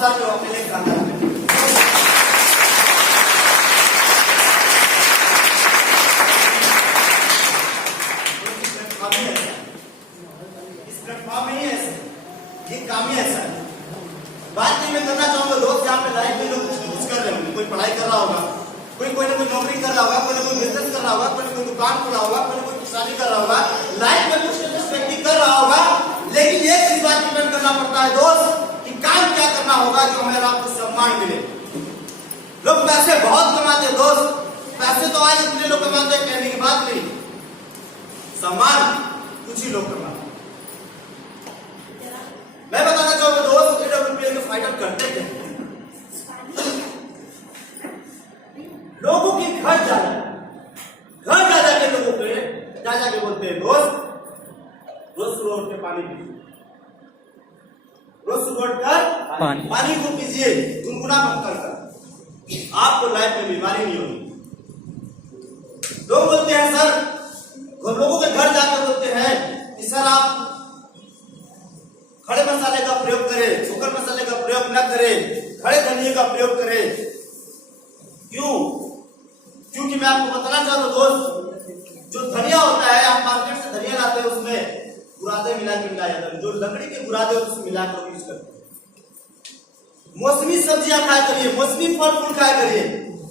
साल जो अपने लिए काम करते हैं। इस प्लेटफॉर्म में ही ऐसा ये काम ही ऐसा है। बात नहीं मैं करना चाहूंगा दोस्त, यहाँ पे लाइफ में लोग कुछ कर रहे होंगे, कोई पढ़ाई कर रहा होगा, कोई ना कोई नौकरी कर रहा होगा, कोई ना कोई बिजनेस कर रहा होगा, कोई ना कोई दुकान खोला होगा, कोई ना कोई किसानी कर रहा होगा, लाइफ में कुछ ना कुछ व्यक्ति कर रहा होगा। लेकिन एक चीज बात डिपेंड करना पड़ता है दोस्त कि काम क्या करना होगा जो हमें आपको सम्मान मिले। लोग पैसे बहुत कमाते हैं दोस्त, पैसे तो आज इतने लोग कमाते हैं कहने की बात नहीं, सम्मान कुछ ही लोग कमाते हैं। मैं बताना चाहूंगा दोस्त AWPL में फाइट आउट करते थे लोगों के घर जा जाके लोगों पे जा जाके बोलते हैं दोस्त रोज सुबह उठ के पानी पीजिए, रोज सुबह उठकर पानी को पीजिए गुनगुना मत कर, आपको लाइफ में बीमारी नहीं होगी। लोग बोलते हैं सर, लोगों के घर जाकर बोलते हैं कि सर आप खड़े मसाले का प्रयोग करें, सूखा मसाले का प्रयोग न करें, खड़े धनिया का प्रयोग करें। क्यों? क्योंकि मैं आपको बताना चाहता हूं दोस्त, जो धनिया होता है आप मार्केट से धनिया लाते हैं उसमें बुरादे मिलाया जाता है, जो लकड़ी के बुरादे होते हैं उसमें मिलाकर यूज करते हैं। मौसमी सब्जियां खाया करिए, मौसमी फल फूल खाया करिए,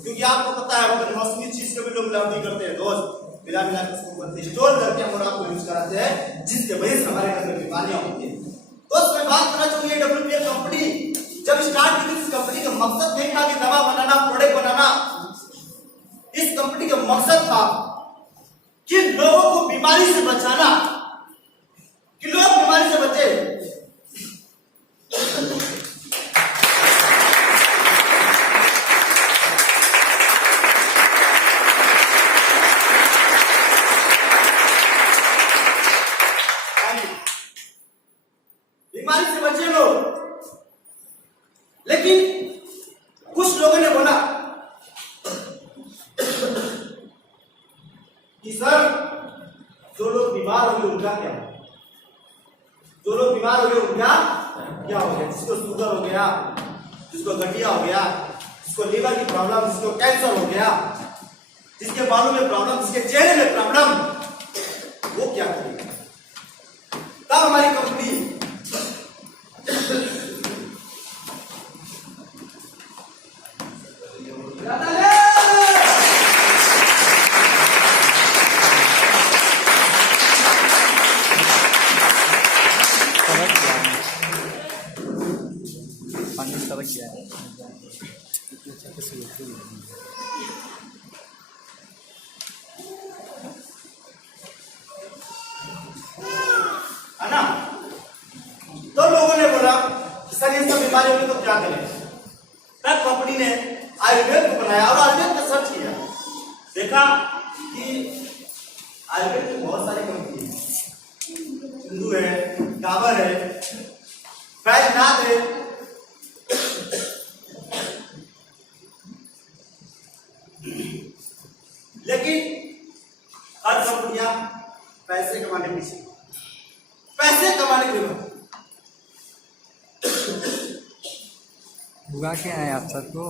क्योंकि आपको पता है अगर मौसमी चीज को भी लोग मिलावटी करते हैं दोस्त, मिलाकर उसको स्टोर करके हम आपको यूज कराते हैं, जिसके वजह से हमारे घर में बीमारियां होती है। दोस्त मैं बात करना चाहूंगी AWPL कंपनी जब स्टार्ट की, इस कंपनी का मकसद नहीं था कि दवा बनाना, प्रोडक्ट बनाना। इस कंपनी का मकसद था कि लोगों को बीमारी से बचाना, कि लोग बीमारी से बचे। बीमारी से बचे लोग। लेकिन कुछ लोगों ने बोला कि सर जो लोग बीमार हो गए उनका क्या, जो लोग बीमार हो गए उनका क्या हो गया, जिसको शुगर हो गया, जिसको गठिया हो गया, जिसको लीवर की प्रॉब्लम, जिसको कैंसर हो गया, जिसके बालों में प्रॉब्लम, जिसके चेहरे में प्रॉब्लम, वो क्या करेगा? तब हमारी कंपनी है ना, तो लोगों ने बोला सर ये सब बीमारी होगी तो क्या करें? तब कंपनी ने आयुर्वेद को बनाया और आयुर्वेद में सर्च किया, देखा कि आयुर्वेद में बहुत सारी कंपनी है, हिंदू है, डाबर है, बैजनाथ है, लेकिन हर कंपनियां पैसे कमाने के पीछे, पैसे कमाने के बाद हुआ क्या है आप सबको?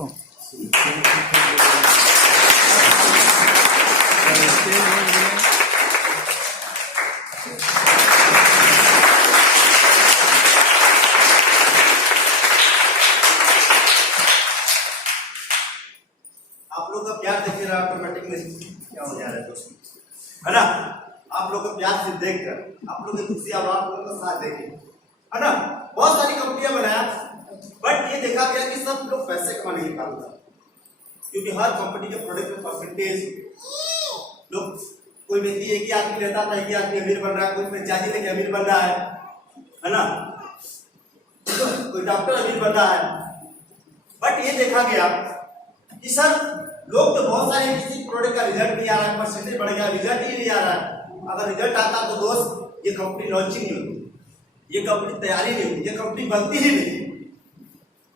आप लोग का प्यार देखिए ऑटोमेटिक में क्या हो जा रहा है दोस्तों, है ना? आप लोग का प्यार से देखकर आप लोग की खुशी और आप लोगों का साथ देखे, है ना? बहुत सारी कंपनियां बनाया, बट ये देखा गया कि सब लोग पैसे कमाने के काम करते, क्योंकि हर कंपनी के प्रोडक्ट में परसेंटेज लोग, कोई व्यक्ति एक ही आदमी लेता था, एक ही आदमी अमीर बन रहा है, कोई फ्रेंचाइजी लेके अमीर बन रहा है ना? कोई डॉक्टर अमीर बन रहा है। बट ये देखा गया कि सर लोग तो बहुत सारे किसी प्रोडक्ट का रिजल्ट नहीं आ रहा है, परसेंटेज बढ़ गया, रिजल्ट ही नहीं आ रहा है। अगर रिजल्ट आता तो दोस्त ये कंपनी लॉन्चिंग नहीं होती, ये कंपनी तैयारी नहीं होती, ये कंपनी बनती ही नहीं।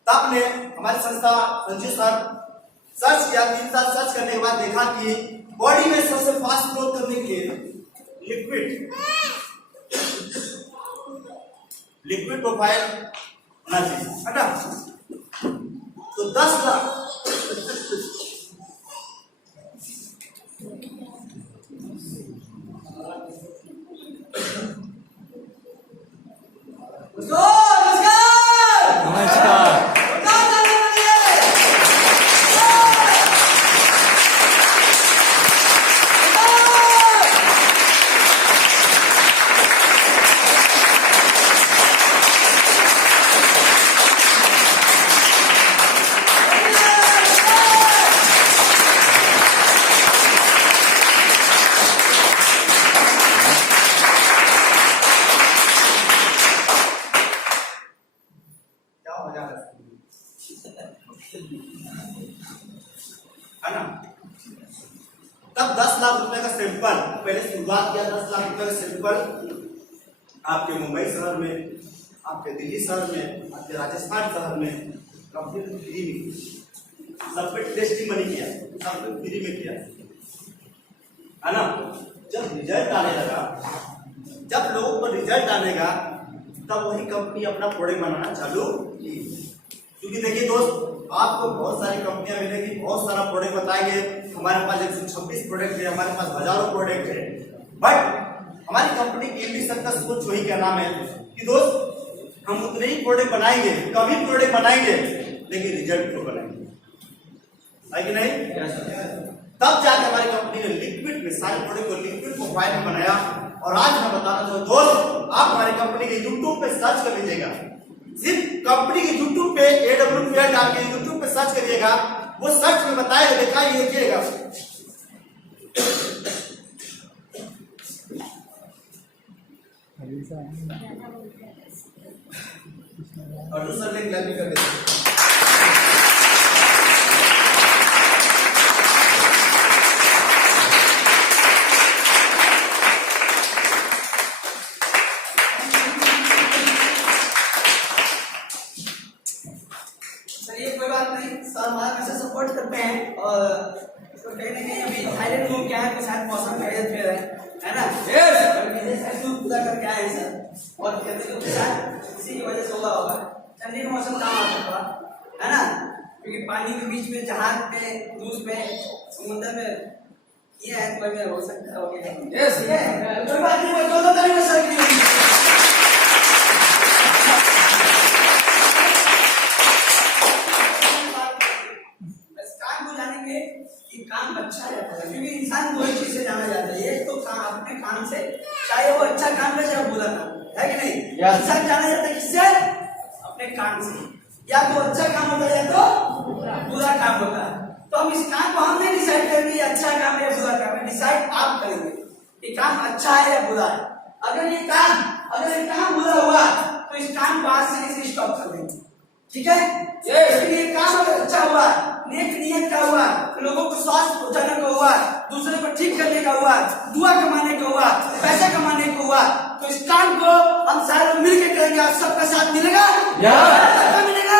तब ने हमारी संस्था संजीव सर सर्च किया, 3 साल सर्च करने के बाद देखा कि बॉडी में सबसे फास्ट ग्रोथ करने के लिक्विड प्रोफाइल होना चाहिए, है ना? है ना। तब 10 लाख रुपए का सैंपल पहले शुरुआत किया, 10 लाख रुपए का सैंपल आपके मुंबई शहर में, आपके दिल्ली शहर में, आपके राजस्थान शहर में कंप्लीट फ्री में, सब पे टेस्टिंग मनी किया, सब पे फ्री में किया, है ना। जब रिजल्ट आने लगा, जब लोगों को रिजल्ट आनेगा, तब वही कंपनी अपना प्रोडक्ट बनाना चालू की। क्योंकि देखिए दोस्त, आपको बहुत सारी कंपनियां मिलेगी, बहुत सारा प्रोडक्ट बताएंगे, हमारे पास 126 प्रोडक्ट है, हमारे पास हजारों प्रोडक्ट है, बट हमारी कंपनी की भी सबका सोच वही क्या नाम है कि दोस्त हम उतने ही प्रोडक्ट बनाएंगे, कम ही प्रोडक्ट बनाएंगे, लेकिन रिजल्ट तो बनाएंगे, है कि नहीं। तब जाकर हमारी कंपनी ने लिक्विड में सारे प्रोडक्ट को लिक्विड प्रोफाइल में बनाया। और आज मैं बताना चाहूँ दोस्त, आप हमारी कंपनी के यूट्यूब पे सर्च कर लीजिएगा, सिर्फ कंपनी के यूट्यूब पे AWPL डाल के यूट्यूब पे सर्च करिएगा, वो सर्च में बताएगा, दिखाई देखिएगा। और दूसरा लिंक लाइक कर देते हैं। कोई बात नहीं सर, हमारा कैसे सपोर्ट करते हैं। और इसको कहीं ना कहीं अभी थाईलैंड घूम के आए तो शायद मौसम खैरियत में है ना। यस, पूजा करके आए सर, और कहते हैं इसी की वजह से हुआ होगा, ठंडी का मौसम काम आता था, है ना। क्योंकि पानी के बीच में जहाज में, क्रूज में, समुद्र में ये है, कोई भी हो सकता है। यस, कोई बात नहीं, वो दोनों तरीके से काम अच्छा रहता है। क्योंकि इंसान दो ही चीज से जाना जाता है, एक तो काम, अपने काम से, चाहे वो अच्छा काम है चाहे बुरा काम है कि नहीं। इंसान जाना जाता है किससे? अपने काम से। या तो अच्छा काम होता है या तो बुरा काम होता है। तो हम इस काम को हम नहीं डिसाइड करेंगे अच्छा काम है या बुरा काम है, डिसाइड आप करेंगे कि काम अच्छा है या बुरा है। अगर ये काम बुरा हुआ तो इस काम को आज से स्टॉप कर देंगे, ठीक है। ये काम अगर अच्छा हुआ, नेक नियत का हुआ, लोगों को स्वास्थ्य पहुंचाने का हुआ, दूसरे को ठीक करने का हुआ, दुआ कमाने का हुआ, पैसा कमाने का हुआ, तो इस काम को हम सारे लोग मिलकर करेंगे। आप सबका साथ मिलेगा? सबका मिलेगा?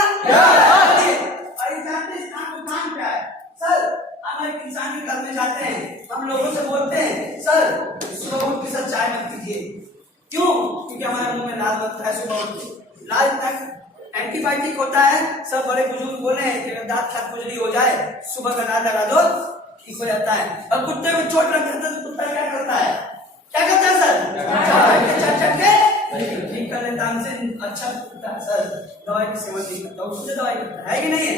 और ये जानते हैं इस काम को काम क्या है सर? हम एक इंसान के घर में जाते हैं, हम लोगों से बोलते हैं सर सुबह उठ के सर चाय मत पीजिए। क्यों? क्योंकि हमारे मुंह में लाल बनता है सुबह उठ के, लाल तक एंटीबायोटिक होता है। सब बड़े बुजुर्ग बोले हैं कि दांत खा खुजली हो जाए सुबह का दांत लगा दो, ठीक हो जाता है। और कुत्ते को चोट लग जाता है तो कुत्ता क्या करता है? क्या करता है सर? चट के ठीक कर लेता है। हमसे अच्छा कुत्ता सर दवाई की सेवन नहीं करता, उससे दवाई करता है कि नहीं है?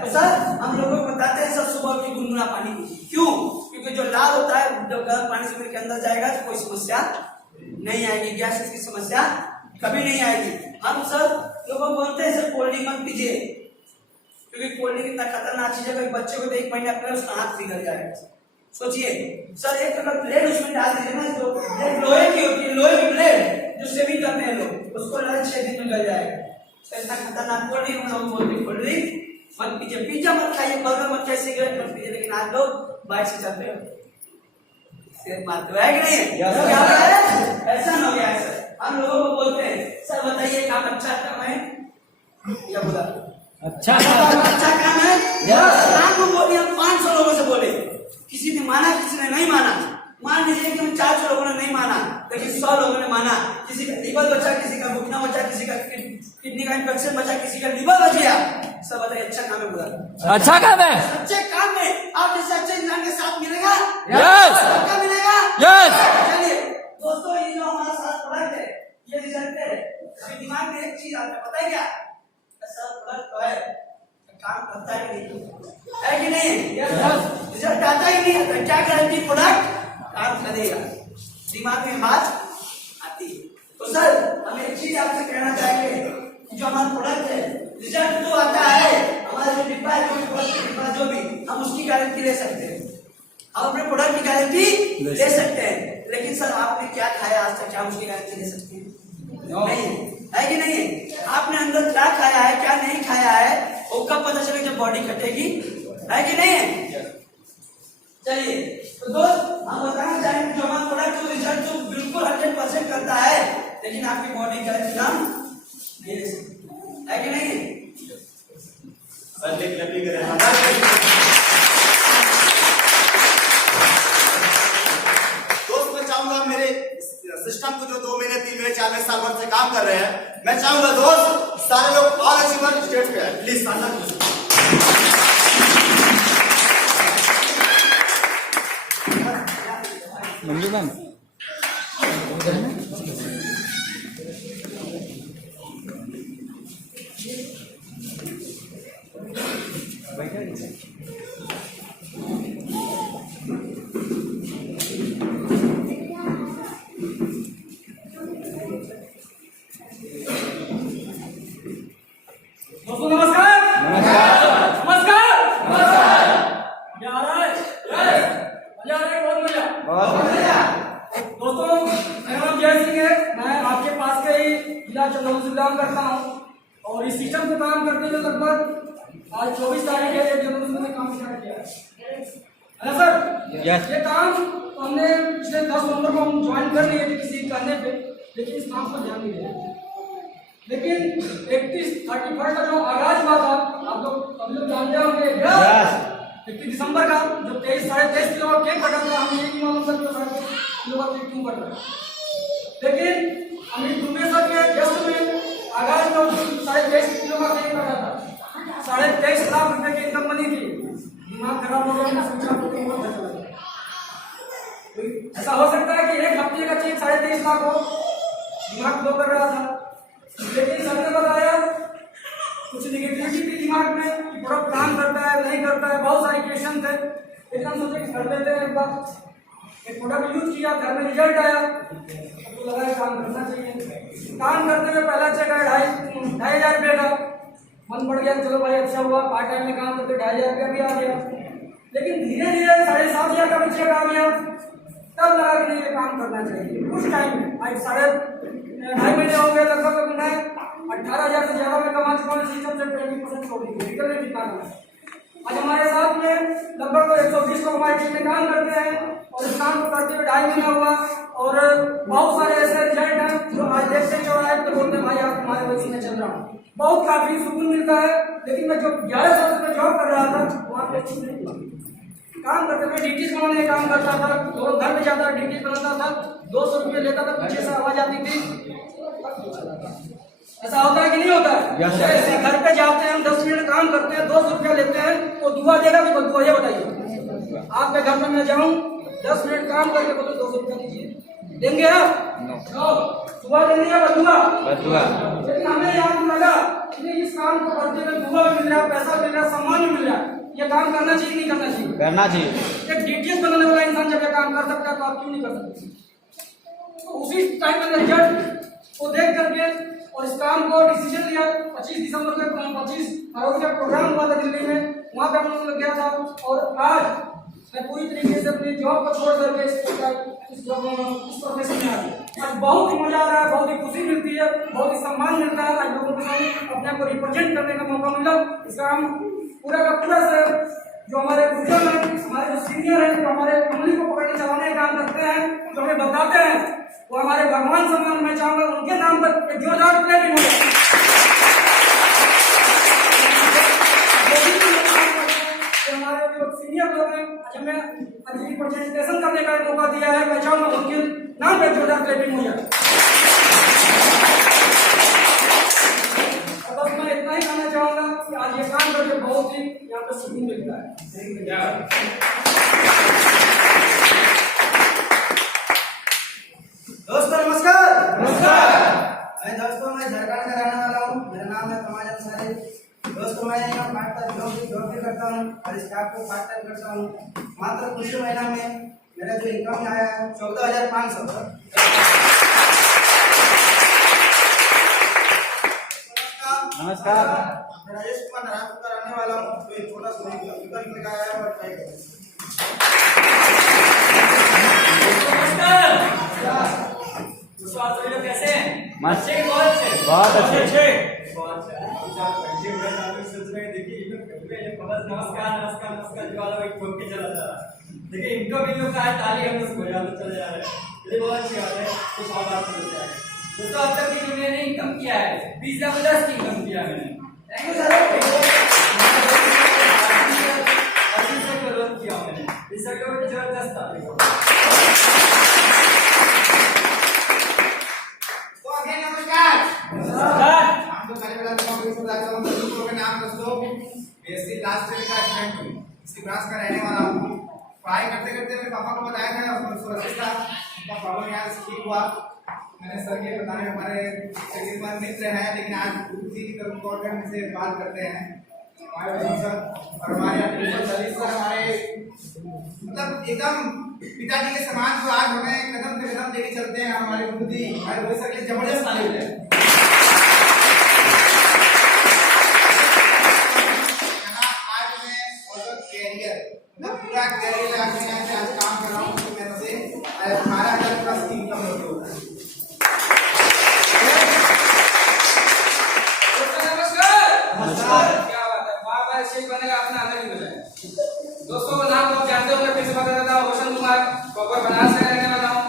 तो सर हम लोगों को बताते हैं सब सुबह की गुनगुना पानी पीजिए। क्यों? क्योंकि जो लाल होता है जब गर्म पानी से के अंदर जाएगा तो कोई समस्या नहीं आएगी, गैस की समस्या कभी नहीं आएगी। हम सर लोगों बोलते हैं सर कोल्ड ड्रिंक मत पीजिए, क्योंकि कोल्ड ड्रिंक इतना खतरनाक चीज है कि बच्चे को तो 1 महीने अपने उसका हाथ बिगड़ जाएगा। सोचिए सर, एक अगर ब्लेड उसमें डाल दीजिए ना, जो लोहे की होती है, लोहे की ब्लेड जो सेविंग करते हैं लोग, उसको लगा 6 दिन में गल जाएगा। तो इतना खतरनाक कोल्ड ड्रिंक हम लोग बोलते हैं कोल्ड ड्रिंक मत पीजिए, पिज्जा मत खाइए, बर्गर मत खाइए, सिगरेट मत पीजिए। लेकिन आज लोग बाइक से चलते हैं, मारते है कि नहीं? ऐसा ना हो गया है सर। हम लोगों को बोलते हैं सर बताइए काम अच्छा काम है या बुरा? अच्छा काम है। काम को बोलिए, हम 500 लोगों से बोले, किसी ने माना किसी ने नहीं माना। मान लीजिए कि हम 400 लोगों ने नहीं माना, लेकिन 100 लोगों ने माना। किसी का लीवर बचा, किसी का घुटना बचा, किसी का किडनी का इंफेक्शन बचा, किसी का लीवर बच गया। सब बताइए अच्छा काम है बुरा? अच्छा काम है। अच्छे काम में आप जैसे अच्छे इंसान के साथ मिलेगा, सबका मिलेगा। चलिए दोस्तों, ये जो हमारा साथ प्रोडक्ट है, ये रिजल्ट है। अभी दिमाग में एक चीज आता है, पता है क्या? ऐसा प्रोडक्ट तो है, काम करता है कि नहीं? है कि नहीं? रिजल्ट आता है कि नहीं? क्या गारंटी प्रोडक्ट काम करेगा? दिमाग में बात आती है। तो सर हम एक चीज आपसे कहना चाहेंगे, जो हमारा प्रोडक्ट है, रिजल्ट तो आता है, हमारा जो डिब्बा है, जो भी हम उसकी गारंटी ले सकते हैं, हम अपने प्रोडक्ट की गारंटी ले सकते हैं। लेकिन सर आपने क्या खाया आज तक, क्या उसकी गारंटी ले सकते हैं? नहीं है कि नहीं? आपने अंदर क्या खाया है, क्या नहीं खाया है, वो कब पता चलेगा जब बॉडी कटेगी, है कि नहीं है? चलिए तो दोस्त हम बताना चाहेंगे जो हमारा प्रोडक्ट जो रिजल्ट जो बिल्कुल 100% करता है, लेकिन आपकी बॉडी का इंतजाम नहीं ले सकती, है कि नहीं? दोस्त मैं चाहूंगा मेरे सिस्टम को जो 2 महीने 3 महीने 4 महीने साल भर से काम कर रहे हैं, मैं चाहूंगा दोस्त सारे लोग ऑल अचीवर स्टेज पे है, प्लीज मंजू मैम दोस्तों नमस्कार। नमस्कार। क्या आ रहा है? मजा आ रहा है? बहुत मजा। दोस्तों मेरा नाम जय सिंह है, मैं आपके पास के ही जिला चंदौली से काम करता हूँ और इस सिस्टम पे काम करते हुए लगभग आज 24 तारीख है, 1 जनवरी से मैंने काम स्टार्ट किया है ना सर? यस। ये काम हमने पिछले 10 नवंबर को हम ज्वाइन कर लिए थे किसी कहने पे, लेकिन इस काम पर ध्यान नहीं दिया। लेकिन 31 का जो आगाज हुआ था, आप लोग अभी लोग जानते होंगे, 31 दिसंबर का जो 23.5 किलो का केक कटा था, हम ये नहीं मालूम सर किलो का केक क्यों कट रहा है। लेकिन अमित दुबे सर के जस्ट में आगाज में 23.5 किलो का केक कटा था, 23.5 लाख रुपए की इनकम बनी थी। दिमाग खराब हो गया, सोचा ऐसा हो सकता है कि एक हफ्ते का चेक 23.5 लाख हो, दिमाग फ्लो कर रहा था। लेकिन सर ने बताया कुछ निगेटिविटी थी दिमाग में कि प्रोडक्ट काम करता है नहीं करता है, बहुत सारे क्वेश्चन थे। लेकिन हम सोचे कि कर लेते हैं एक बार, एक प्रोडक्ट यूज किया, घर में रिजल्ट आया तो लगा काम करना चाहिए। काम करते हुए पहला चेक आया 2,500 रुपये का, मन बढ़ गया, चलो भाई अच्छा हुआ, पार्ट टाइम में काम करते 2,500 रुपया भी आ गया। लेकिन धीरे धीरे 7,500 का भी चेक आ गया, तब लगा कि नहीं ये काम करना चाहिए। उस टाइम में आज 2.5 महीने हो गए लगभग, मैं 18,000 से ज्यादा में कमा चुका हूँ। सिस्टम से 20% छोड़ दी, निकल नहीं कितना आज हमारे साथ में लगभग 120 लोग हमारे टीम में काम करते हैं और इस काम को करते हुए 2.5 महीना हुआ और बहुत सारे ऐसे रिजल्ट हैं जो आज देखते जो है तो बोलते हैं भाई आप हमारे वजह से चल रहा हूँ, बहुत काफी सुकून मिलता है। लेकिन मैं जो 11 साल से जॉब कर रहा था वहाँ पे अच्छी नहीं काम करते हुए डिटीज बनाने का काम करता था, तो घर में जाता डिटीज बनाता था, 200 रुपये लेता था, पीछे से आवाज आती थी। ऐसा होता है कि नहीं होता है? जैसे घर पे जाते हैं हम 10 मिनट काम करते हैं, 200 रुपया लेते हैं, वो दुआ देगा कि दुआ, ये बताइए आपके घर में मैं जाऊँ 10 मिनट काम करके बोलो 200 रुपया दीजिए, देंगे आप? दुआ देंगे या बदुआ? लेकिन हमें यहाँ लगा कि इस काम को करते हुए दुआ भी मिल रहा है, पैसा मिल रहा है, सम्मान भी मिल रहा है, ये काम करना चाहिए नहीं करना चाहिए? करना चाहिए। एक डीटीएस बनाने वाला इंसान जब ये काम कर सकता है तो आप क्यों नहीं कर सकते? उसी टाइम में रिजल्ट को देख करके और इस काम को डिसीजन लिया। 25 दिसंबर को 25 फरवरी का प्रोग्राम हुआ था दिल्ली में, वहाँ पे हम लोग गया था और आज मैं पूरी तरीके से अपनी जॉब को छोड़ करके इस जॉब में इस प्रोफेशन में आ गया। आज बहुत ही मजा आ रहा है, बहुत ही खुशी मिलती है, बहुत ही सम्मान मिलता है। आज लोगों के सामने अपने आप को रिप्रेजेंट करने का मौका मिला। इसका हम पूरा का पूरा से जो हमारे बुजुर्ग हैं, हमारे जो सीनियर हैं, जो हमारे फैमिली को पकड़ के चलाने का काम करते हैं, जो हमें बताते हैं, वो हमारे भगवान समान, मैं चाहूंगा उनके नाम पर एक जोरदार प्लेट होगा। हमारे जो सीनियर लोग हैं, आज हमें रिप्रेजेंटेशन करने का मौका दिया है, मैं चाहूंगा उनके नाम पर जोरदार प्लेटिंग हो जाए। बस मैं इतना ही कहना चाहूंगा कि आज ये काम करके बहुत ही यहाँ पे सुकून मिलता है। दोस्तों नमस्कार। मैं झारखंड का रहने वाला हूँ, मेरा नाम है कमाल अंसारी। दोस्तों मैं यहाँ पार्ट टाइम जॉब भी करता हूँ और स्टाफ को पार्ट टाइम करता हूँ। मात्र कुछ महीना में मेरा जो इनकम आया है 14,500। नमस्कार। मैं राजेश कुमार नारायणपुर का रहने वाला हूँ, तो एक छोटा सा विकल्प लगाया है और ट्राई करें। कैसे हैं? बहुत अच्छे। सोच रहे हैं देखिए नमस्कार नमस्कार नमस्कार जी वाला भाई ठोक के चला जा रहा है। देखिए इनको भी लोग का है ताली हम लोग बजा तो चले जा रहे हैं। ये बहुत अच्छी बात है। कुछ और बात कर लेते हैं। दोस्तों अब तक की जो मैंने इनकम किया है 20 जबरदस्त इनकम किया मैंने। Thank you sir. 80 से लोन किया मैंने। इस सेक्टर में जबरदस्त था। तो आगे नमस्कार। नमस्कार। हम तो पहले बता दूं कि सबसे अच्छा मतलब का नाम दोस्तों बीएससी लास्ट ईयर का स्टूडेंट हूं। इसी ब्रांच का रहने वाला हूं। पढ़ाई करते करते मेरे पापा को बताया था और सुरक्षित था उनका प्रॉब्लम यहाँ से ठीक हुआ। मैंने सर के बताने हमारे तकरीबन मित्र हैं लेकिन आज गुरुजी की तरफ कॉल करने से बात करते हैं हमारे सर और हमारे सलीम सर हमारे मतलब एकदम पिताजी के समान जो आज हमें कदम से कदम लेके चलते हैं हमारे गुरुजी हमारे वही सर के लिए जबरदस्त तारीफ है। पूरा कैरियर आज मैं यहाँ से आज काम कर रहा हूँ तो मेरे से हमारा अगर पूरा स्कीम कम होता है। नमस्कार। क्या बात है बार-बार शेख बनेगा अपना अलग ही बजाय। दोस्तों को नाम तो आप जानते होंगे फिर से बता देता हूँ रोशन कुमार प्रॉपर बनारस से रहने वाला हूँ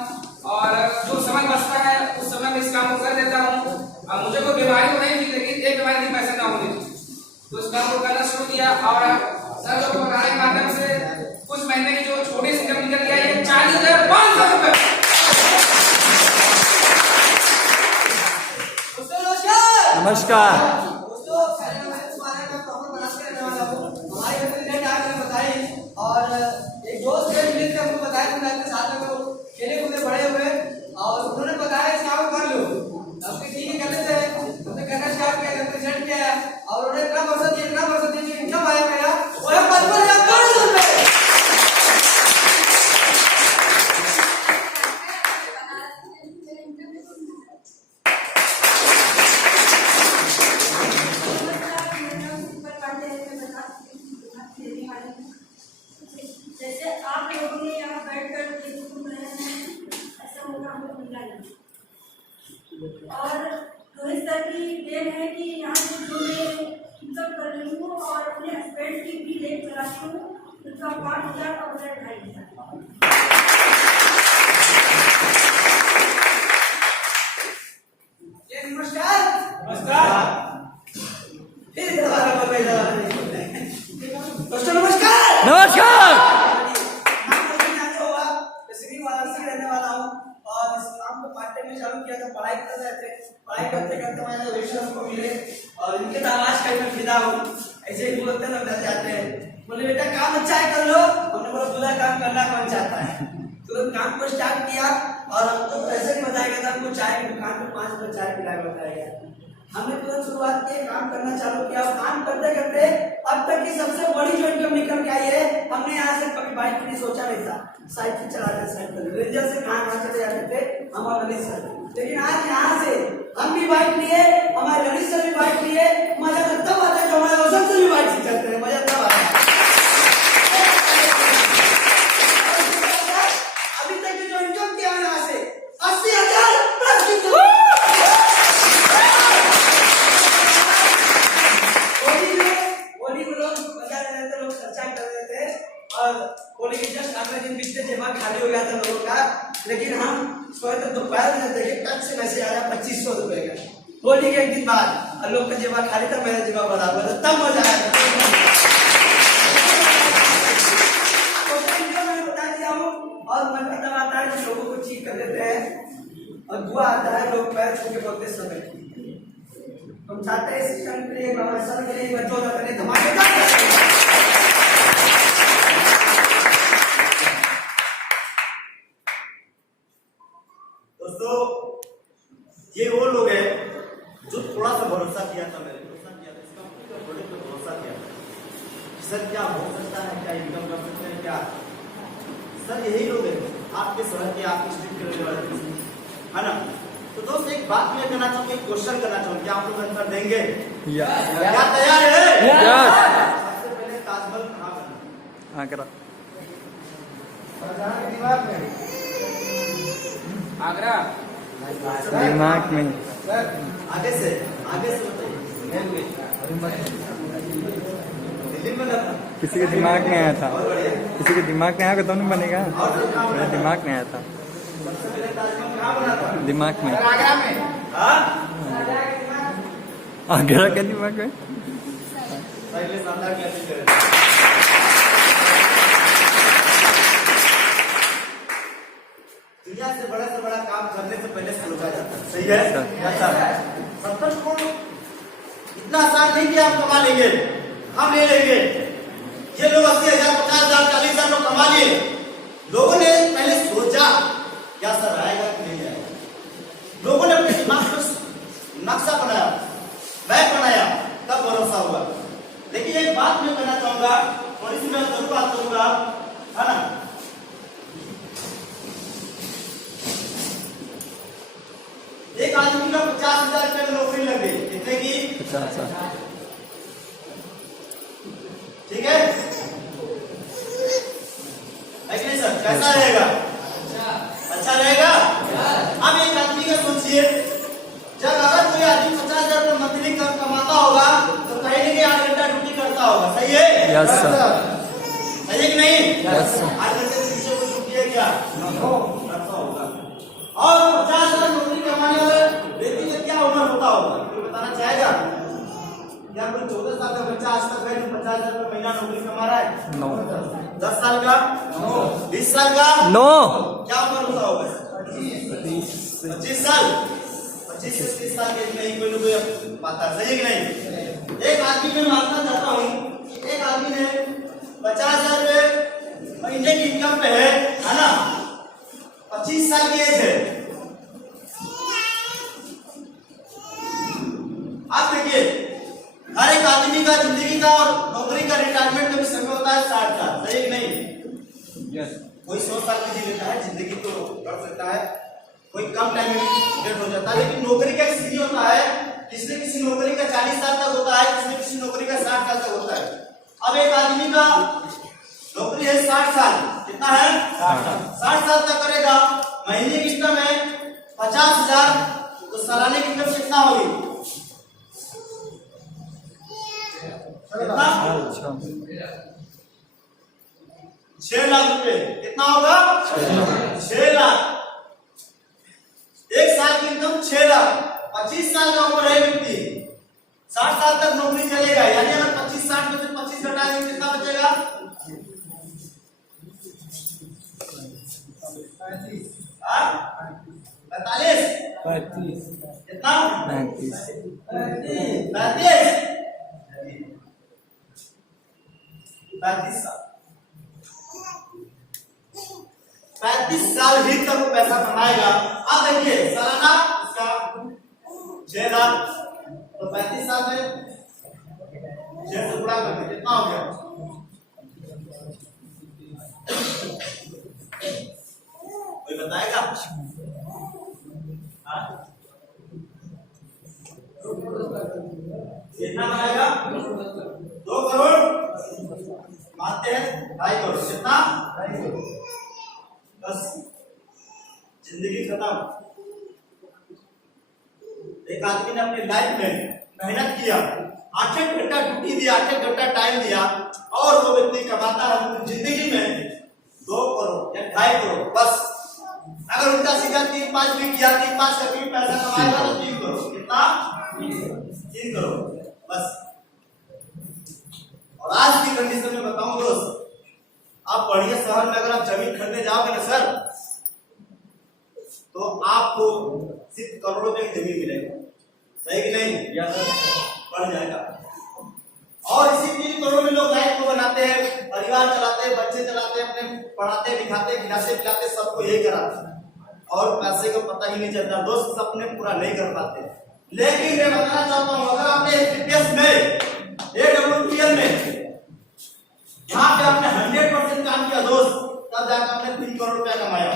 और जो समय बचता है उस समय में इस काम को कर देता हूँ। मुझे कोई बीमारी तो नहीं थी लेकिन एक बीमारी थी पैसे ना होने की तो इस काम को करना शुरू किया और सर लोग को बताने के माध्यम से कुछ महीने की जो छोटी सी इनकम निकल गया ये 40,500 रुपए। नमस्कार। दोस्तों पहले मैं तुम्हारे का प्रॉपर बना के रहने वाला हूँ। हमारी डेट आज मैंने बताई और एक दोस्त है मिलकर हमको बताया कि मैं साथ में वो खेले कूदे बड़े हुए और उन्होंने बताया इस काम कर लो। हमने ठीक है कर लेते हैं। हमने करना स्टार्ट किया हमने रिजल्ट किया और उन्होंने इतना पैसा दिया लेकिन जब आया मेरा वो है 55,500 रुपए। जैसे आप लोगों ने यहाँ बैठकर सुन रहे हैं ऐसा मौका हमको मिला नहीं और रोहित सर की देन है कि यहाँ से जो मैं इनकम कर रही हूँ और अपने हस्बैंड की भी लेक चलाती हूँ उनका 5,000 और उधर 2,500। नमस्कार। नमस्कार। फिर दोबारा दोस्तों नमस्कार। नमस्कार। रहने वाला हूँ और इस काम को पार्ट टाइम में चालू किया था। पढ़ाई कर रहे थे पढ़ाई करते करते मैंने विश्वास को मिले और इनके तलाश कर मैं फिदा हूँ। ऐसे ही बोलते ना डर जाते हैं बोले बेटा काम अच्छा है कर लो। हमने बोला बुरा काम करना कौन चाहता है तुरंत काम को स्टार्ट किया और हमको ऐसे नहीं बताया गया था हमको चाय की दुकान पे 5 रुपए चाय पिलाया बताया गया। हमने तुरंत शुरुआत की काम करना चालू किया और काम करते करते अब तक की सबसे बड़ी जो इनकम निकल के आई है। हमने यहाँ से कभी बाइक के लिए सोचा नहीं था। साइकिल चलाते साइकिल रेंजर से कहाँ चले जाते थे हम और ललित सर लेकिन आज यहाँ से हम भी बाइक लिए हमारे ललित सर भी बाइक लिए मजा तो तब आता है जो हमारे रोशन से भी बाइक से चलते हैं मजा तब आता है। अभी तक की जो इनकम किया है यहाँ से 80,000 प्लस इनकम। होली को लोग मजा ले रहे थे लोग खर्चा कर रहे थे और होली के जस्ट अगले दिन बीतते जेब खाली हो गया था लोगों का लेकिन हम सोए तो दोपहर में देखे कल से मैसेज आया 2,500 रुपए का होली के एक दिन बाद और लोग का जेब खाली था मेरा जेब भरा हुआ था तब मजा आया। मैंने बता दिया हूँ और मन तब आता है कि लोगों को ठीक कर देते हैं और दुआ आता है लोग पैर छू के बोलते समय हम चाहते हैं सिस्टम के लिए सर के लिए बच्चों का करें धमाकेदार। दोस्तों ये वो लोग हैं जो थोड़ा सा भरोसा किया था मैंने भरोसा किया था इसका प्रोडक्ट पे भरोसा किया था सर क्या हो सकता है क्या इनकम कर सकते हैं क्या सर यही लोग हैं आपके शहर के आपके स्ट्रीट के रहने वाले है ना। तो दोस्त एक बात मैं करना चाहूँगा एक क्वेश्चन करना चाहूँगा क्या आप लोग आंसर देंगे क्या तैयार है? सबसे पहले ताजमहल कहाँ बना? हाँ करा दीवार में आगरा दिमाग में आगे से बताइए बना था? किसी के दिमाग में आया था, बहुत बढ़िया। किसी के दिमाग में आया तो नहीं बनेगा। और सर कहाँ बना मेरे था? दिमाग में आया था, सबसे पहले ताजमहल कहाँ बना था? दिमाग में। सर आगरा में। हाँ? आगरा के दिमाग में। पहले शानदार क्लैपिंग करें। दुनिया से बड़ा काम करने से पहले सोचा जाता है, सही है? अच्छा है। सत्तर करोड़ इतना आसान नहीं कि आप कमा लेंगे, हम ले लेंगे। ये लोग 80,000, 50,000, 40,000 लोग कमा लिए। लोगों ने पहले सोचा क्या सर आएगा कि नहीं आएगा। लोगों ने अपने दिमाग पर नक्शा बनाया, मैप बनाया, तब भरोसा हुआ। लेकिन एक बात मैं कहना चाहूंगा और इसमें मैं जरूर बात करूंगा, है ना? एक आदमी का 50,000 रुपये में नौकरी लग गई, कितने की? 50,000। ठीक है? नहीं सर, कैसा रहेगा? अच्छा रहेगा? अब एक आदमी का सोचिए, जब अगर कोई आदमी 50,000 रुपये मंथली कमाता होगा तो कहीं ना कहीं 8 घंटा ड्यूटी करता होगा, सही है? Yes sir. सही है कि नहीं? Yes sir. 8 घंटे से पीछे कोई ड्यूटी है क्या? करता होगा। और 50,000 नौकरी कमाने वाले व्यक्ति का क्या उम्र होता होगा, कोई बताना चाहेगा? क्या कोई 14 साल का बच्चा आज तक है जो 50,000 रुपये महीना नौकरी कमा रहा है? 9। 10 साल का? 20 साल का? 9। क्या उम्र होता होगा? 25 साल? 25 से 30 साल के नहीं कोई ना कोई पाता है, सही है कि नहीं? एक आदमी में मानना चाहता हूँ, एक आदमी ने 50,000 रुपये महीने की इनकम पे है ना? 25 साल की एज है। आप देखिए, हर एक आदमी का जिंदगी का और नौकरी का रिटायरमेंट का भी समय होता है 60 साल, सही है कि नहीं? यस। कोई 100 साल की जी लेता है, जिंदगी तो कर सकता है, कोई कम टाइम में डेथ हो जाता है। लेकिन नौकरी का एक सीढ़ी होता है, किसी नौकरी का 40 साल तक होता है, किसी नौकरी का 60 साल तक होता है। अब एक आदमी का नौकरी है 60 साल, कितना है? 60 साल तक करेगा, महीने की इनकम है 50,000, तो सालाने की इनकम कितना होगी? कितना? 6 लाख रुपए। कितना होगा? 6 लाख। एक साल की इनकम 6 लाख। 25 साल का उम्र है व्यक्ति, 60 साल तक नौकरी चलेगा, यानी अगर 25 60 में से 25 घटाएंगे कितना बचेगा? 45। कितना? 35। 35 साल। 35 साल ही तक वो पैसा कमाएगा। अब देखिए सालाना इसका 6 लाख, तो 35 साल में 6 से गुणा करके कितना हो गया? कोई बताएगा? कितना बनाएगा? 2 करोड़ मानते हैं, 2.5 करोड़। कितना? 2.5 करोड़। बस जिंदगी खत्म। एक आदमी ने अपनी लाइफ में मेहनत किया, 8 घंटा ड्यूटी दिया, 8 घंटा टाइम दिया, और वो व्यक्ति कमाता है अपनी जिंदगी में 2 करोड़ या 2.5 करोड़। बस अगर उल्टा सीधा 3-5 भी किया, 3-5 का भी पैसा कमाएगा तो 3 करोड़। कितना? 3 करोड़ बस। और आज की कंडीशन में बताऊं दोस्त, आप बढ़िया शहर में अगर आप जमीन खरीदने जाओगे ना सर, तो आपको सिर्फ करोड़ों रुपए की जमीन मिलेगा, सही कि नहीं? या बढ़ जाएगा। और इसी 3 करोड़ में लोग लाइफ को बनाते हैं, परिवार चलाते हैं, बच्चे चलाते हैं, अपने पढ़ाते लिखाते खिलाते पिलाते, सबको यही कराते हैं, और पैसे का पता ही नहीं चलता। दोस्त सपने पूरा नहीं कर पाते। लेकिन मैं बताना चाहता हूँ, अगर आपने एफपीएस में, एडब्ल्यूपीएल में यहाँ पे आपने 100% काम किया दोस्त, तब जाकर आपने 3 करोड़ रुपया कमाया।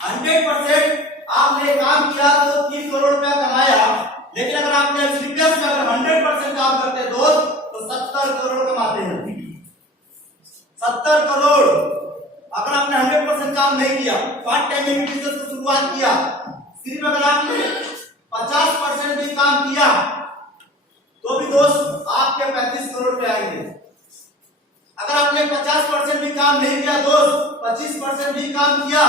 100% आपने काम किया तो 3 करोड़ रुपया कमाया। लेकिन अगर आपने एफपीएस में अगर 100% काम करते दोस्त, तो 70 करोड़ कमाते हैं। 70 करोड़। अगर आपने 100% काम नहीं किया, पार्ट टाइम में बिजनेस को शुरुआत किया, सिर्फ अगर आपने 50% भी काम किया, तो भी दोस्त आपके 35 करोड़ रुपए आएंगे। अगर आपने 50% भी काम नहीं किया दोस्त, 25% भी काम किया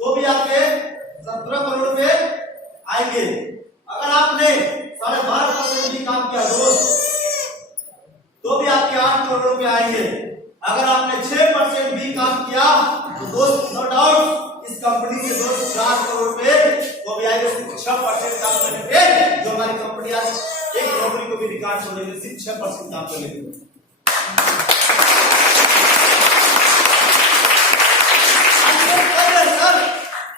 तो भी आपके 17 करोड़ रुपए आएंगे। अगर आपने 12.5% भी काम किया दोस्त तो भी आपके 8 करोड़ रुपए आएंगे। अगर आपने 6% भी काम किया तो दोस्त नो डाउट इस कंपनी से दोस्त 4 करोड़ रुपए तो भी आएंगे। 6% काम करने पे जो हमारी कंपनी आज एक नौकरी को भी रिकॉर्ड छोड़ देगी, सिर्फ 6% काम करने के। सर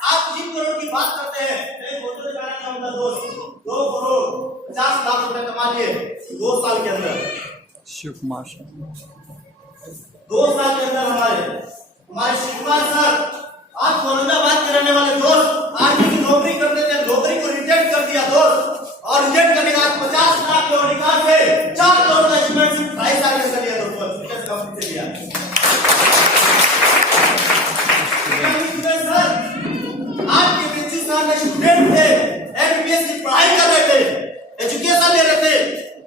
आप 3 करोड़ की बात करते हैं, मैं बोलते जाना चाहूंगा दोस्त 2 करोड़ 50 लाख रुपए कमा लिए 2 साल के अंदर। शिव कुमार सर 2 साल के अंदर हमारे शिव कुमार सर आज औरंगाबाद के रहने वाले दोस्त आर्मी की नौकरी करते थे, नौकरी को रिजेक्ट कर दिया दोस्त, और रिजेक्ट करने के बाद 50 लाख के निकाल के 4 करोड़ का इन्वेस्टमेंट सिर्फ 2.5 साल के अंदर लिया दोस्तों, इस कंपनी से लिया। सर आज के बच्चे सामने स्टूडेंट थे, एमबीबीएस की पढ़ाई कर रहे थे, एजुकेशन ले रहे थे,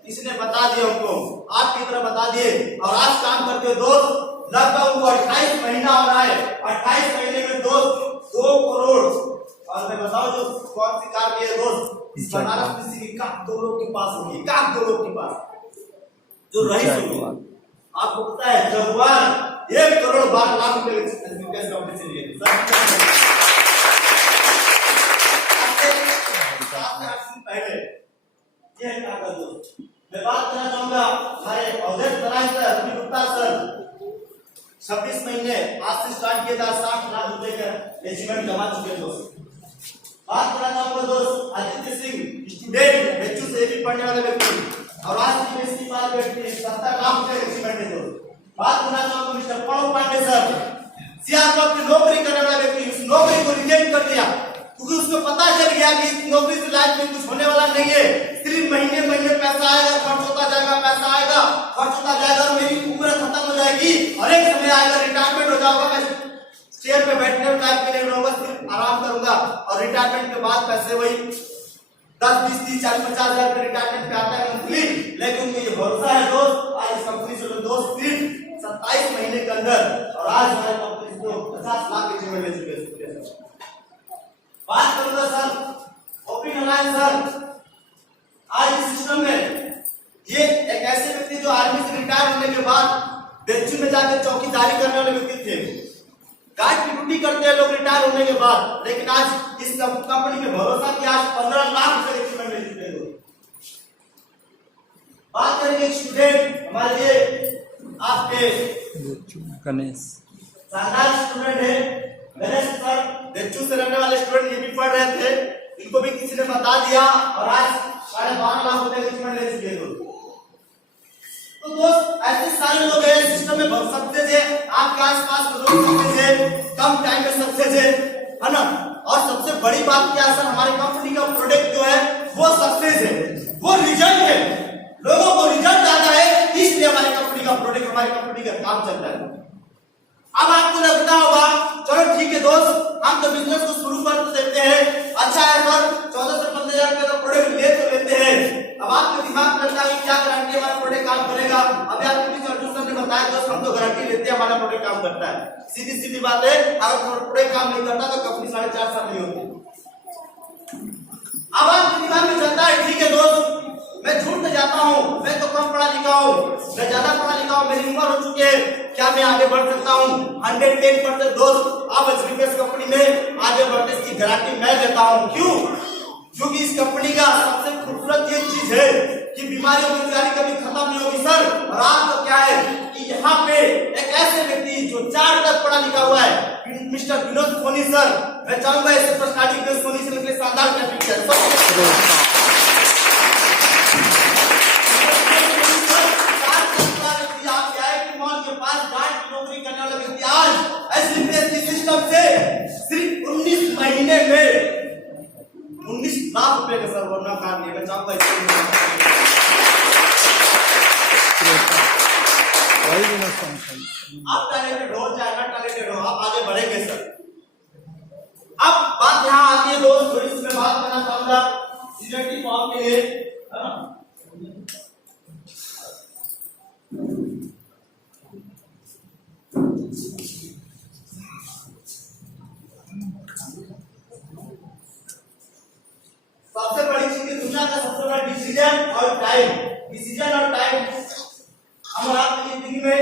इसने बता दिया उनको, आपकी तरह बता दिए, और आज काम करते दोस्त लगभग उनको 28 महीना हो रहा है। 28 महीने में दोस्त 2 करोड़, और मैं बताऊं जो कौन सी कार लिए दोस्त, इस बनारस किसी की कार 2 लोग के पास होगी, कार 2 लोग के पास जो रही होगी। आपको पता है जगुआर 1 करोड़ 12 लाख रुपए एजुकेशन कंपनी से लिए पहले। ये कागज दोस्त मैं बात करना चाहूंगा हमारे अवधेश नारायण सर, गुप्ता सर 26 महीने आज से स्टार्ट किया था, 60 लाख रुपए का रेजिमेंट जमा चुके दोस्त। बात करना चाहूंगा दोस्त आदित्य सिंह स्टूडेंट एचयू से भी पढ़ने वाले व्यक्ति, और आज की बेस की बात करते हैं 70 लाख रुपए रेजिमेंट है दोस्त। बात करना चाहूंगा मिस्टर पवन पांडे सर, सीआरपीएफ की नौकरी करने वाला व्यक्ति, उस नौकरी को रिजेक्ट कर दिया क्योंकि उसको पता चल गया कि इस नौकरी से लाइफ में कुछ होने वाला नहीं है, सिर्फ महीने महीने पैसा आएगा, खर्च होता जाएगा, पैसा आएगा, खर्च होता जाएगा, और मेरी उम्र खत्म हो जाएगी और एक समय आएगा रिटायरमेंट हो जाऊंगा, मैं चेयर पे बैठने टाइप के नहीं रहूंगा, सिर्फ आराम करूंगा, और रिटायरमेंट के बाद पैसे वही 10, 20, 30, 40, 50 हजार का रिटायरमेंट पे आता है मंथली। लेकिन उनको ये भरोसा है दोस्त, आज इस कंपनी से दोस्त सिर्फ 27 महीने के अंदर, और आज हमारे कंपनी को 50 लाख के जीवन ले चुके हैं। बात करूंगा सर ओपी नारायण सर, आज इस सिस्टम में ये एक ऐसे व्यक्ति जो आर्मी से रिटायर होने के बाद बेंचू में जाकर चौकीदारी करने वाले व्यक्ति थे, गार्ड की ड्यूटी करते हैं लोग रिटायर होने के बाद, लेकिन आज इस कंपनी पे भरोसा कि आज 15 लाख रुपए रेजिमेंट ले चुके हैं। बात करेंगे स्टूडेंट हमारे लिए आपके गणेश शानदार स्टूडेंट है गणेश सर, बेंचू से रहने वाले स्टूडेंट ये भी पढ़ रहे थे, इनको भी किसी ने बता दिया और आज 12.5 लाख रुपए रेजिमेंट ले चुके हैं। तो दोस्त ऐसे सारे लोग हैं सिस्टम में बहुत सक्सेस है, आपके आसपास के लोग सक्सेस है, कम टाइम में सक्सेस है ना। और सबसे बड़ी बात क्या है सर, हमारी कंपनी का प्रोडक्ट जो है वो सक्सेस है, वो रिजल्ट है, लोगों को रिजल्ट आता है, इसलिए हमारी कंपनी का प्रोडक्ट, हमारी कंपनी का काम चलता है। अब आपको लगता होगा चलो ठीक है दोस्त, हम तो बिजनेस को शुरू कर देते हैं, अच्छा है सर 14 से 15 हजार रुपए का प्रोडक्ट ले तो लेते हैं। अब आपके दिमाग में लगता है क्या गारंटी हमारा प्रोडक्ट काम करेगा। अभी आपको किसी अर्जुन सर ने बताया दोस्त हम तो गारंटी लेते हैं हमारा प्रोडक्ट काम करता है, सीधी सीधी बात है, अगर प्रोडक्ट काम नहीं करता तो कंपनी 4.5 साल नहीं होती। अब आपके दिमाग में चलता है ठीक है दोस्त मैं झूठ में जाता हूँ, मैं तो कम पढ़ा लिखा हूँ, मैं ज्यादा पढ़ा लिखा हूँ, मेरी उम्र हो चुकी है, क्या मैं आगे बढ़ सकता हूँ। 110% दोस्त आप एचबीएस कंपनी में आगे बढ़ने की गारंटी मैं देता हूँ। क्यों? क्योंकि इस कंपनी का सबसे खूबसूरत ये चीज है कि बीमारी और बेरोजगारी कभी खत्म नहीं होगी सर। और आपको क्या है कि यहाँ पे एक ऐसे व्यक्ति जो 4 तक पढ़ा लिखा हुआ है, मिस्टर विनोद सोनी सर, मैं चाहूंगा इसे पर्सनालिटी पे सोनी से निकले शानदार कैपिटल नौकरी करने वाला व्यक्ति आज एसबीएस की सिस्टम से सिर्फ 19 महीने में 19 लाख रुपए का सर वरना काम किया। मैं चाहूंगा आप टैलेंटेड हो चाहे मैं टैलेंटेड हो, आप आगे बढ़ेंगे सर। अब बात यहाँ आती है दोस्त, थोड़ी सी मैं बात करना चाहूंगा सीनियरिटी फॉर्म के लिए, है ना। सबसे बड़ी चीज दुनिया का सबसे बड़ा डिसीजन और टाइम। डिसीजन और टाइम हम आपकी जिंदगी में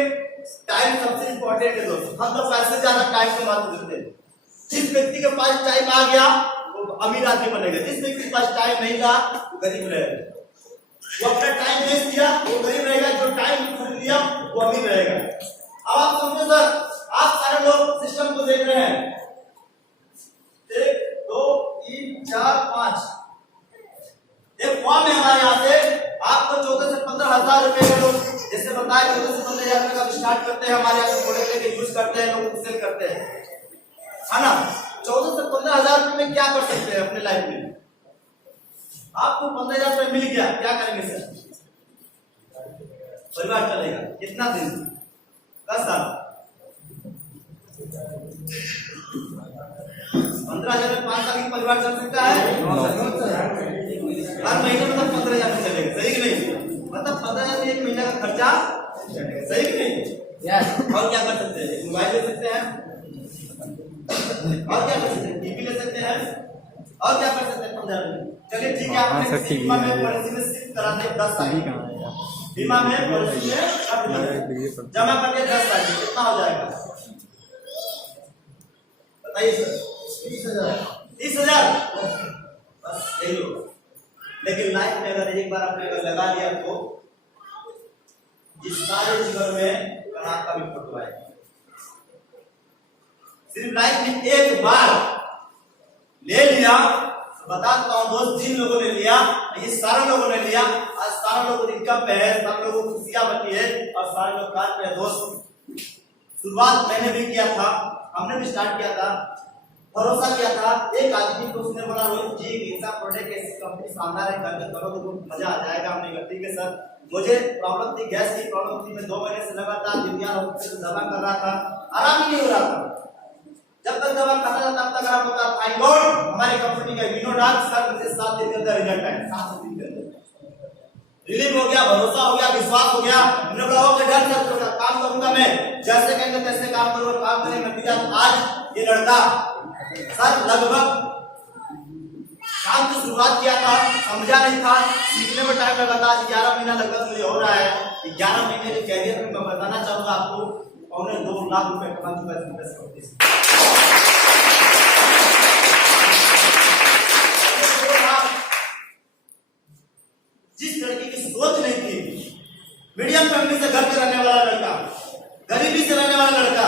टाइम सबसे इंपॉर्टेंट है दोस्तों। हम तो पैसे ज्यादा टाइम को महत्व देते हैं। जिस व्यक्ति के पास टाइम आ गया वो अमीर आदमी बनेगा, जिस व्यक्ति के पास टाइम नहीं था वो गरीब रहेगा। वो अपना टाइम वेस्ट किया वो गरीब रहेगा, जो टाइम खरीद लिया वो अमीर रहेगा। अब आप समझो सर, आप सारे लोग सिस्टम को देख रहे हैं, 1 2 3 4 5 एक फॉर्म है हमारे यहाँ से, आपको 14 से 15,000 रुपए का लोग जैसे बताया 14 से 15,000 रुपए का स्टार्ट करते हैं हमारे यहाँ से, प्रोडक्ट लेके यूज करते हैं, लोग सेल करते हैं, है ना। 14 से 15,000 रुपए में क्या कर सकते हैं अपने लाइफ में? आपको 15,000 रुपए मिल गया, क्या करेंगे सर? परिवार चलेगा कितना दिन? 10 साल। 15,000 में 5 साल की परिवार चल सकता है। हर महीने मतलब 15,000 चलेगा, सही कि नहीं? मतलब 15,000 में 1 महीने का खर्चा, सही कि नहीं? और क्या कर सकते हैं? मोबाइल ले सकते हैं, और क्या कर सकते हैं? टीवी ले सकते हैं, और क्या कर सकते हैं? 15,000 में चलिए ठीक है, आपने बीमा में पॉलिसी में शिफ्ट करा दे 10 साल, बीमा में पॉलिसी में जमा कर दिया 10 साल, कितना हो जाएगा बताइए सर? 30,000 बस यही होगा। लेकिन लाइफ में अगर एक बार आपने अगर लगा लिया तो इस सारे जीवन में कहाँ का भी फोटो आएगा। सिर्फ लाइफ में एक बार ले लिया, बताता हूँ दोस्त, 3 लोगों ने लिया, ये सारे लोगों ने लिया, आज सारे लोगों इनकम पे है, सारे लोगों को खुशियां बची है और सारे लोग कार पे है। दोस्त शुरुआत मैंने भी किया था, हमने भी स्टार्ट किया था, भरोसा किया था एक आदमी को, उसने बोला रोहित जी ऐसा प्रोडक्ट ऐसी कंपनी शानदार है, करके करो तो मजा आ जाएगा। हमने कहा ठीक है सर। मुझे प्रॉब्लम थी, गैस की प्रॉब्लम थी, मैं 2 महीने से लगातार दुनिया से दवा कर रहा था, आराम ही नहीं हो रहा था। जब तक दवा खाता था तब तक आराम होता। थैंक गॉड हमारी कंपनी का विनोडाक सर मुझे 7 दिन के अंदर रिजल्ट आया, 7 दिन के अंदर रिलीव हो गया, भरोसा हो गया, विश्वास हो गया। हमने बोला ओके डन सर, काम करूंगा मैं, जैसे कहेंगे तैसे काम करूंगा, काम करेंगे। नतीजा आज ये लड़का सर लगभग काम की शुरुआत किया था, समझा नहीं था, सीखने में टाइम लगा था। 11 महीना लगभग मुझे हो रहा है। 11 महीने के कैरियर में मैं बताना चाहूंगा आपको, 2.25 लाख रुपए कमा चुका है। जिस लड़की की सोच नहीं थी, मीडियम फैमिली से घर के रहने वाला लड़का, गरीबी से रहने वाला लड़का,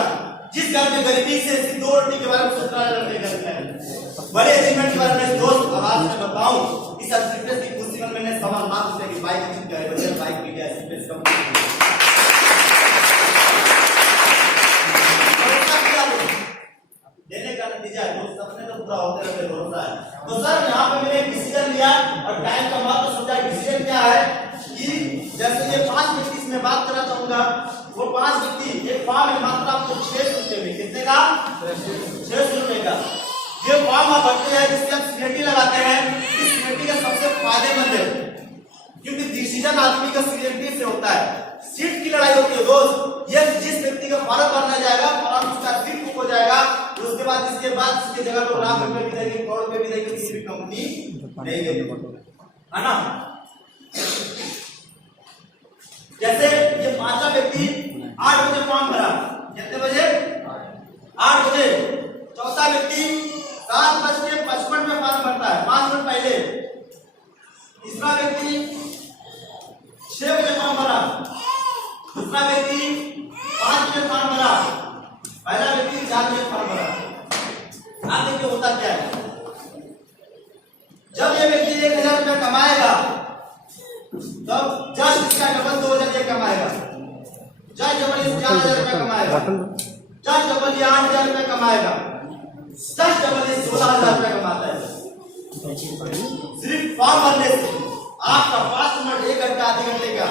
जिस घर में गरीबी से सिर्फ 2 रोटी के बारे में सोच रहा है लड़के घर में, बड़े अचीवमेंट के बारे में दोस्त आवाज में बताऊं, इस अचीवमेंट की खुशी में मैंने 1.25 लाख रुपए की बाइक खरीद कर बजट बाइक मिल गया अचीवमेंट कंपनी। देने का नतीजा है दोस्त, सपने तो पूरा होते रहते, भरोसा है। तो सर यहाँ पे मैंने एक डिसीजन लिया और टाइम का महत्व समझा। डिसीजन क्या है कि जैसे ये 5 व्यक्ति इसमें बात करना चाहूंगा, वो 5 व्यक्ति एक फॉर्म है मात्र आपको 600 रुपए में, कितने का? 600 रुपए का। ये फॉर्म आप भरते हैं, जिससे आप सिक्योरिटी लगाते हैं। इस सिक्योरिटी का सबसे फायदेमंद है क्योंकि डिसीजन आदमी का सिक्योरिटी से होता है। सीट की लड़ाई होती है दोस्त, ये जिस व्यक्ति का फॉर्म भरना जाएगा फॉर्म उसका सीट बुक हो जाएगा, उसके बाद इसके बाद इसके जगह लोग लाख रुपए भी देंगे, करोड़ रुपए भी देंगे, किसी भी कंपनी नहीं देगी, है ना। जैसे ये 5वां व्यक्ति 8 बजे फॉर्म भरा, कितने बजे? 8 बजे। चौथा व्यक्ति 7:55 में फॉर्म भरता है, 5 मिनट पहले। तीसरा व्यक्ति 6 बजे फॉर्म भरा, दूसरा व्यक्ति 5 बजे फॉर्म भरा, पहला व्यक्ति 4 बजे फॉर्म भरा। आप देखिए होता क्या है, जब ये व्यक्ति 1,000 रुपये कमाएगा तब जस्ट इसका डबल 2,000 ये कमाएगा, जस्ट डबल 4,000 रुपये कमाएगा, जस्ट डबल 8,000 रुपये कमाएगा, जस्ट डबल 16,000 रुपये कमाता है सिर्फ फॉर्म भरने से। आपका 5 मिनट 1 घंटा आधे घंटे का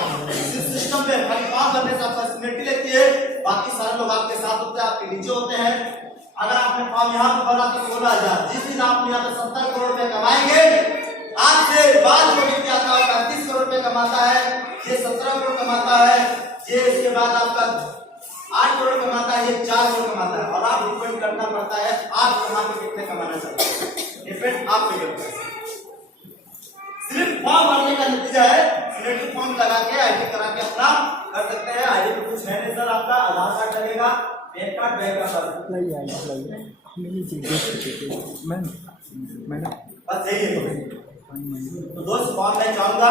सिस्टम पे खाली फॉर्म भरने से आपका सिक्योरिटी लेती है, बाकी सारे लोग आपके साथ होते हैं, आपके नीचे होते हैं। अगर आपने फॉर्म यहाँ पे भरा तो 16,000, जिस दिन आप यहाँ पे 70 करोड़ रुपए कमाएंगे, आज से बाद जो व्यक्ति आता है 35 करोड़ रुपए कमाता है, ये 17 करोड़ कमाता है, ये 5 करोड़ कमाता है, ये 4 करोड़ कमाता है, और आप डिपेंड करना पड़ता है आप यहाँ पे कितने कमाना चाहते हैं, डिपेंड आप पे करता है। सिर्फ फॉर्म भरने का नतीजा है, सिलेक्टिव फॉर्म लगा के आईडी करा के अपना कर सकते हैं। आईडी में कुछ है नहीं सर, आपका आधार कार्ड लगेगा, पैन कार्ड, बैंक का पासबुक, बस यही है। तो दोस्त फॉर्म मैं चाहूंगा,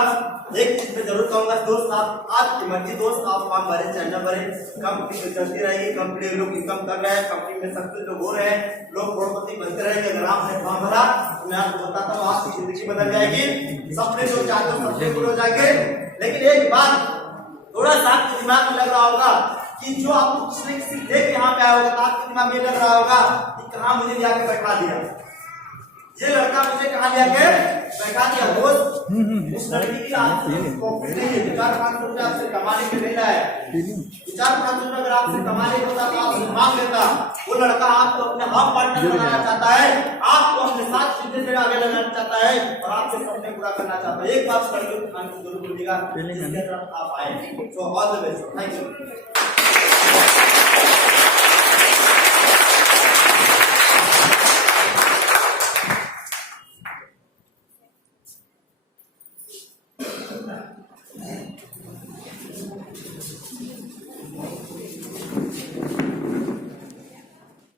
एक चीज में जरूर कहूंगा दोस्त, आप आपकी मर्जी दोस्त, आप फॉर्म भरे चाहे न भरे, कंपनी तो चलती रहेगी, कंपनी लोग इनकम कर रहे हैं, कंपनी में सब कुछ लोग हो रहे हैं, लोग करोड़पति बनते रहेंगे। अगर आपने फॉर्म भरा तो मैं आपको बताता हूँ आपकी जिंदगी बदल जाएगी, सपने जो चाहते हो सपने पूरे हो जाएंगे। लेकिन एक बात थोड़ा सा आपके दिमाग में लग रहा होगा कि जो आपको किसी किसी देख यहाँ पे आया होगा तो आपके दिमाग में लग रहा होगा कि कहाँ मुझे लिया के बैठा दिया, ये लड़का मुझे कहाँ लिया के बैठा दिया। दोस्त उस लड़की की प्रॉफिट नहीं है, 400-500 रुपया आपसे कमाने के नहीं है, 400-500 रुपया अगर आपसे कमाने होता तो आपसे मांग लेता। वो लड़का आपको अपने हाफ पार्टनर बनाना चाहता है, आपको अपने साथ बिजनेस में आगे लगाना चाहता है और आपसे सपने पूरा करना चाहता है। एक बात लड़कियों को जरूर बोलिएगा, आप आए। So all the best, thank you.